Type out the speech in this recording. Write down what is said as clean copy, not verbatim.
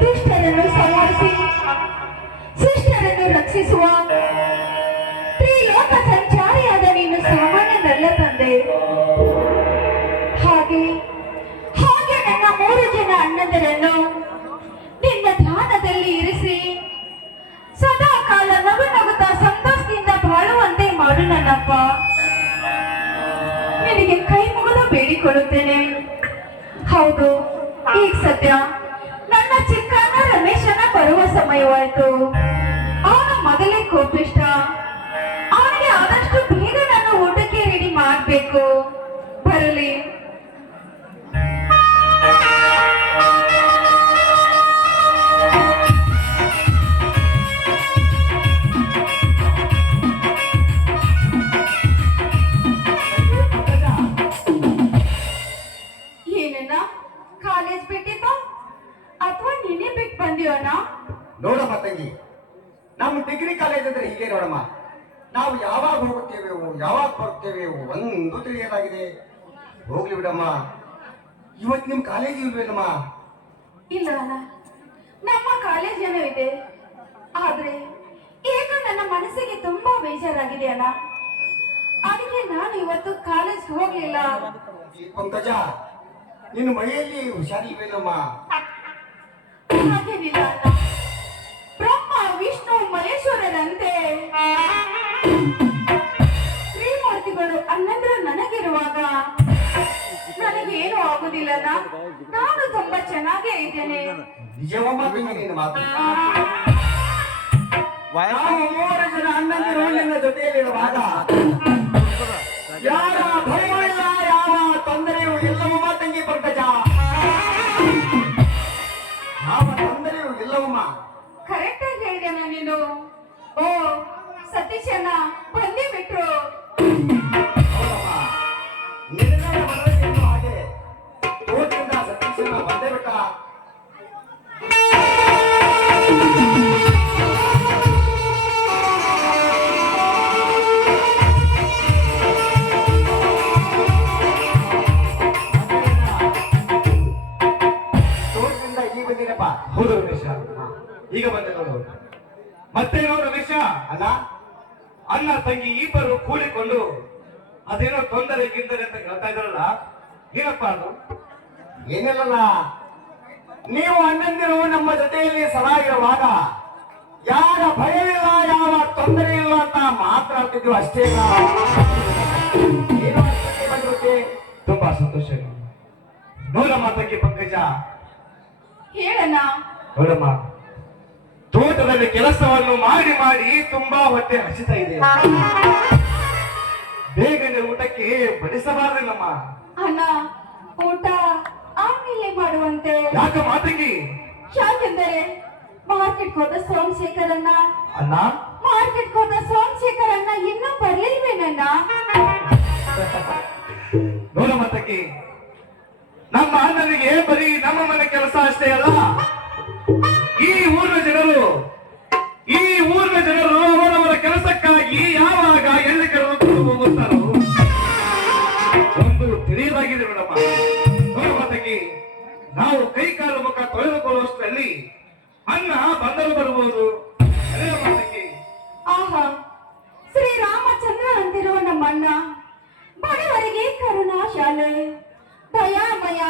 ದುಷ್ಟರನ್ನು ಸಂಹರಿಸಿ ಶಿಷ್ಟರನ್ನು ರಕ್ಷಿಸುವ ತ್ರಿಲೋಕ ಸಂಚಾರಿಯಾದ ನೀನು ಸಾಮಾನ್ಯನಲ್ಲ ತಂದೆ. ಹಾಗೆ ಹಾಗೆ ನನ್ನ 3 ಜನ ಅಣ್ಣಂದರನ್ನು ನಿನ್ನ ಧ್ಯಾನದಲ್ಲಿ ಇರಿಸಿ ಸದಾ ಕಾಲ ನಗು ನಗುತ್ತಾ ಸಂತೋಷದಿಂದ ಬಾಳುವಂತೆ ಮಾಡು ನನ್ನಪ್ಪ. ನಿನಗೆ ಕೈ ಮುಗಿದು ಬೇಡಿಕೊಳ್ಳುತ್ತೇನೆ. ಹೌದು, ಈಗ ಸದ್ಯ ನನ್ನ ಚಿಕ್ಕಣ್ಣ ರಮೇಶನ ಬರುವ ಸಮಯವಾಯಿತು. ಅವನ ಮೊದಲೇ ಕೋಪಿಷ್ಟ. ಅವನಿಗೆ ಆದಷ್ಟು ಬೇಗ ನಾನು ಊಟಕ್ಕೆ ರೆಡಿ ಮಾಡಬೇಕು. ಬರಲಿ. ಏನನ್ನ ಕಾಲೇಜ್ ಬಿಟ್ಟಿದ್ದ ಅಥವಾ ನೀನೇ ಬಿಟ್ಟು ಬಂದಿವನ? ನೋಡಮ್ಮ ತಂಗಿ, ನಮ್ಮ ಡಿಗ್ರಿ ಕಾಲೇಜ್ ಅಂದ್ರೆ ಹೀಗೆ ನೋಡಮ್ಮ. ನಾವು ಯಾವಾಗ ಹೋಗುತ್ತೇವೆವು ಯಾವಾಗ ಬರುತ್ತೇವೆವು ಒಂದು ತಿಳಿಯಲಾಗಿದೆ. ಹೋಗ್ಲಿ ಬಿಡಮ್ಮ, ಇವತ್ತು ನಿಮ್ ಕಾಲೇಜ್ ಇಲ್ವೇನಮ್ಮ? ಇಲ್ಲ ಅಣ್ಣ, ನಮ್ಮ ಕಾಲೇಜ್ ಏನೋ ಇದೆ. ಆದ್ರೆ ಈಗ ನನ್ನ ಮನಸ್ಸಿಗೆ ತುಂಬಾ ಬೇಜಾರಾಗಿದೆ ಅಣ್ಣ. ಅದಕ್ಕೆ ನಾನು ಇವತ್ತು ಕಾಲೇಜ್ ಹೋಗ್ಲಿಲ್ಲ. ಪಂಕಜ, ನಿನ್ನ ಮನೆಯಲ್ಲಿ ಹುಷಾರಿಲ್ವೇನಮ್ಮ? ಹಾಗೇನಿಲ್ಲ ಅಣ್ಣ. ಬ್ರಹ್ಮ ವಿಷ್ಣು ಮಹೇಶ್ವರರಂತೆ ತ್ರಿಮೂರ್ತಿಗಳು ಅನ್ನಂದ್ರು ನನಗಿರುವಾಗ ನನಗೇನು ಆಗುದಿಲ್ಲ. ನಾನು ತುಂಬಾ ಚೆನ್ನಾಗೇ ಇದ್ದೇನೆ. ನಿಜವಮ್ಮ ತಂಗಿ ನಿನ್ನ ಮಾತು. ನಾವು 3 ಜನ ಅಣ್ಣಂದಿರು ನಿನ್ನ ಜೊತೆಯಲ್ಲಿರುವಾಗ ಯಾರ ಭಯವಿಲ್ಲ, ಯಾವ ತೊಂದರೆಯೂ ಇಲ್ಲವಮ್ಮ ತಂಗಿ ಪಂಕಜ. ಯಾವ ತೊಂದರೆಯೂ ಇಲ್ಲವಮ್ಮ. ಕರೆಕ್ಟ್ ಆಗಿ ಹೇಳಿದೆನ ನೀನು. ಓ ಸತೀಶಣ್ಣ ಬಂದೇ ಬಿಟ್ರು. ಹೌದಮ್ಮ, ನಿನ್ನ ಮನಸ್ಸಿನಲ್ಲೂ ಹಾಗೆ ತೋಟದಿಂದ ಸತೀಶನ ಬಂದೇ ಬಿಟ್ಟ. ತೋಟದಿಂದ ಈಗ ಬಂದಿರಪ್ಪ. ಹೌದು ರಮೇಶ, ಈಗ ಬಂದೆ ನೋಡು. ಮತ್ತೇನೋ ರಮೇಶ, ಅಲ್ಲ ಅಣ್ಣ ತಂಗಿ ಇಬ್ಬರು ಕೂಡಿಕೊಂಡು ಅದೇನೋ ತೊಂದರೆ ಗಿಂದರೆ ಅಂತ ಹೇಳ್ತಾ ಇದ್ರಲ್ಲ, ಏನಪ್ಪ ಅದು? ಏನಿಲ್ಲಲ್ಲ, ನೀವು ಅಣ್ಣಂದಿರು ನಮ್ಮ ಜೊತೆಯಲ್ಲಿ ಸದಾ ಇರುವಾಗ ಯಾರ ಭಯವಿಲ್ಲ, ಯಾವ ತೊಂದರೆ ಇಲ್ಲ ಅಂತ ಮಾತಾಡ್ತಿದ್ವಿ ಅಷ್ಟೇ. ಏನೋ ಅಷ್ಟಕ್ಕೆ ಬಂದಿರುತ್ತೆ. ತುಂಬಾ ಸಂತೋಷ. ನೋಡಮ್ಮ ತಂಗಿ ಪಂಕಜ, ಹೇಳಣ್ಣ. ನೋಡಮ್ಮ, ತೋಟದಲ್ಲಿ ಕೆಲಸವನ್ನು ಮಾಡಿ ಮಾಡಿ ತುಂಬಾ ಹೊಟ್ಟೆ ಹಸಿತಾ ಇದೆ. ಬೇಗನೆ ಊಟಕ್ಕೆ ಬಡಿಸಬಾರದೇನಮ್ಮ? ಅಣ್ಣ, ಊಟ ಆಮೇಲೆ ಮಾಡುವಂತೆ. ಯಾಕ ಮಾತಂಗಿ? ಯಾಕೆಂದರೆ ಮಾರ್ಕೆಟ್ ಹೋದ ಸೋಮಶೇಖರಣ್ಣ ಅಣ್ಣ, ಮಾರ್ಕೆಟ್ ಹೋದ ಸೋಮಶೇಖರಣ್ಣ ಇನ್ನೂ ಬರ್ಲಿಲ್ವೇನಣ್ಣ? ನೋಡಮ್ಮ ತಂಗಿ, ನಮ್ಮ ಅಣ್ಣನಿಗೆ ಬರೀ ನಮ್ಮ ಮನೆ ಕೆಲಸ ಅಷ್ಟೇ ಅಲ್ಲ, ಈ ಊರಿನ ಜನರು ಅವರವರ ಕೆಲಸಕ್ಕಾಗಿ ಯಾವಾಗ ಎಲ್ಲಿ ಕರೆದುಕೊಂಡು ಹೋಗುತ್ತಾರೋ ಒಂದು ತಿಳಿಯಲಾಗಿದೆ ನೋಡಮ್ಮ. ನೋಡಮ್ಮ ತಂಗಿ, ನಾವು ಕೈ ಕಾಲು ಮುಖ ತೊಳೆದುಕೊಳ್ಳುವಷ್ಟರಲ್ಲಿ ಅನ್ನ ಬಂದರು ಬರಬಹುದು. ತಂಗಿ, ಆಹಾ, ಶ್ರೀರಾಮಚಂದ್ರರಂತಿರುವ ನಮ್ಮಣ್ಣ ಬಡವರಿಗೆ ಕರುಣಾಶಾಲೆ, ದಯಾಮಯ,